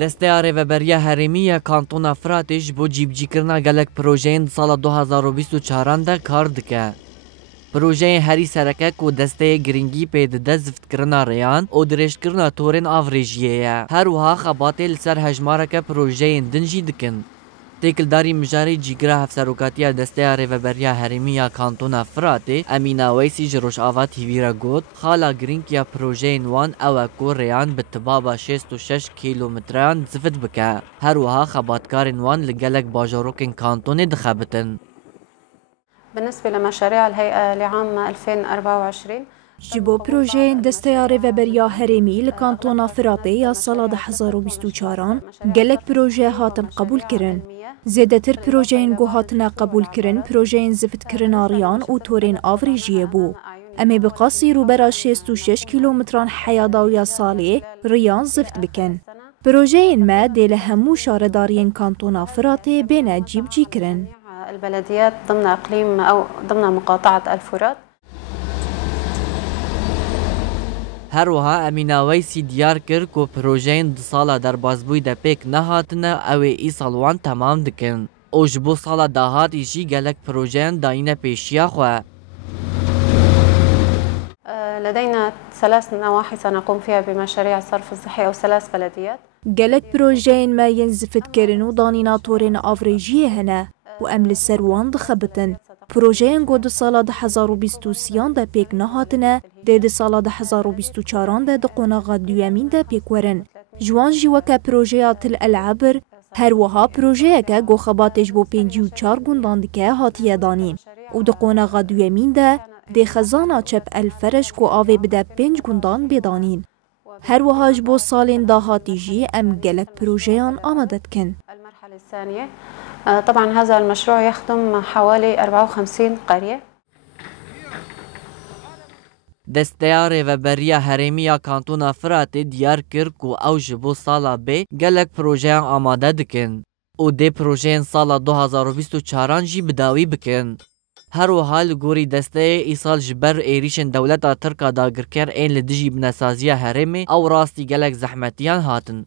دسته رهبریه هرمی کانتونا فراتش بو جیبجیکرنا گلک پروژین سال 2024 ده کار دکه. پروژه هری سرکه کو دسته گرینگی پیدا زفت کرنا ریان او درشت کرنا تورین آوریجیه. هر وها خباته لسر هجمارک پروژه دنجی دکن. تکلداری مجاری جیگره هفسروکاتیا دسته رهبریه هرمی کانتونا فراته امینا ویسی جروش آوا تیویرا گوت خالا گرینگیا پروژه وان او کو ریان بتبابا 66 کیلومتران زفت بکه. هر وها خباتکار وان لگلک باجاروکن کانتون دخبتن. بالنسبة لمشاريع الهيئة لعام 2024 جبو پروژه دسته رهبریه هرمی لکانتونا فراته یا سال 2024 گلک پروژه هاتم قبول کرن. زیادتر پروژه‌ین گو هاتنا قبول کرن پروژه‌ین زفت کرناریان و تورین آوریجیه بو. امی بقاسی روبرا 66 کیلومتران حیاداویا سالی ریان زفت بکن. پروژه‌ین ما دیل همو شاردارین کانتونا فراته بین جیب جی کرن. البلديات ضمن اقليم او ضمن مقاطعة الفرات. هر وها امینا ویسی دیار کر کو پروژین دو سالا در بازبوی ده پیک نهاتنه او ای سالوان تمام دکن. او جبو سالا داهات ایشی گلک پروژین داینه پیشیا خواه. لدينا 3 نواحي سنقوم فيها بمشاريع الصرف الصحي او 3 بلديات. گلک پروژین ما ینزفت کرن و دانینا تورین آوریجیه هنه و امل سروان دخبتن. پروژه‌ین گود سال 2023 ده پیک نهاتنه ده سال 2024 ده قوناغ دویمین ده پیک ورن. جوان جیوکه پروژه تل العبر هر وها پروژه که گو خباتش بو 54 گوندان دکه هاتیه دانین و ده قوناغ دویمین ده خزانه چپ الفرش گو آوه بده 5 گوندان بدانین. هر وهاش بو سالین ده هاتی جی ام گلک پروژه‌ان آمدد کن. المرحلة الثانية طبعا هذا المشروع يخدم حوالي 54 قرية. دسته رهبریه هرمی کانتونا فراته دیار کر کو او جبو سالا به گلک پروژه آماده دکن. او ده پروژه سال 2024 جی بداوی بکن. هر وحال گوری دسته ایسال جبر ایریشن دولت ترکا داگرکر این لدجی بنسازیه هرمی او راستی گلک زحمتیان هاتن.